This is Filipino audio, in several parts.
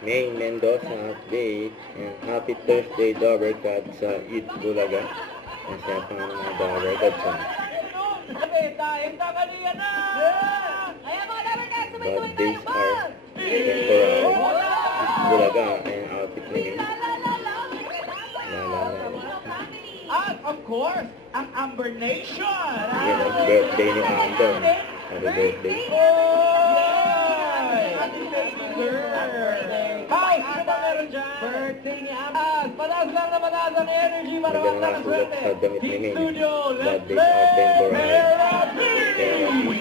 May Mendoza update. And happy Thursday, Dobber Cats sa Eat Bulaga. Ang siya pa nga ng mga Dobber Cats. Bad days are temporary. Eat Bulaga ang outfit na yun. At of course, ang Amber Nation! Yan ang birthday ni Amber. Happy birthday. Happy birthday, girl! Hi! Ano ba meron dyan? Birthday ni Amber! Pataas lang na pataas ang energy para Maganda wala nga na sulat swerte! sa damit ni Team May. Studio, Bad let's days are temporary. Therapy!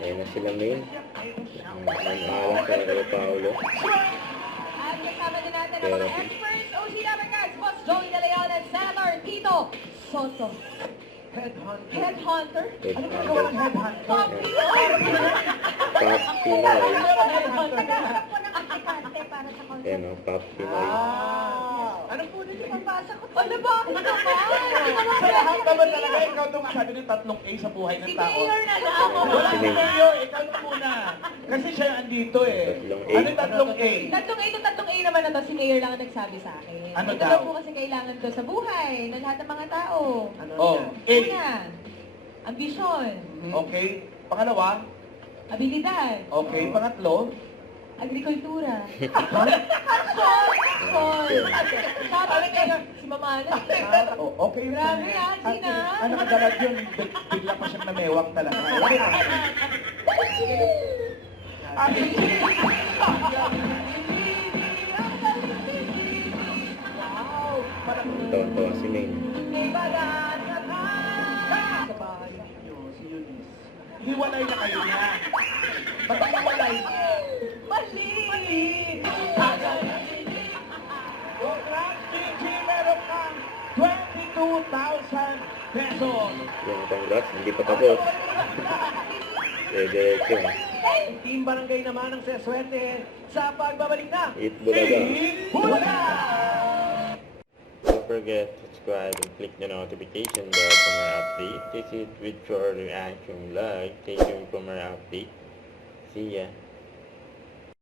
Ayan na sila May. Nangalang sa Rio Paulo. At kasama din natin ang mga experts, OC Dobber Cats, Boss Joey De Leon at Senator Tito Soto. Headhunter? Ano ba gawa ng headhunter? Pop Pinoy. Ayan o, Pop Pinoy. Ano po nito? Pagpasa ko, ano ba? Ano ba? Sa lahat naman talaga, ikaw itong sabi ng tatlong A sa buhay ng Si tao. Mayor na lang. Wala si Mayor, ikaw na muna. Kasi siya yung andito eh. Tatlong A. Ano yung tatlong A? Tatlong A naman na to, si Mayor lang ang nagsabi sa akin. Ano Ito daw? po kasi kailangan ko sa buhay ng lahat ng mga tao. Oh, A. Una, ambisyon, Okay. Pangalawa? abilidad, Okay. Pangatlo? agrikultura. Action! Sabi niya, si Mama na. Oh, okay. Grabe ah, Gina. Ano kadalag yun? Bigla pa siyang namewang talaga. Tawa-tawa si May. Sa bahay niyo, si Eunice. Hiwalay na kayo niya. Ba't hiwalay? Mali! Congrats, Gigi! Meron kang 22,000 pesos! Yung congrats, hindi pa tapos. Diretso. Team Barangay naman ang seswerte sa pagbabalik na Eat Bulaga. Eat Bulaga! Don't forget to subscribe and click the notification bell for more updates. This is with your reaction vlog. Stay tuned for more updates. See ya.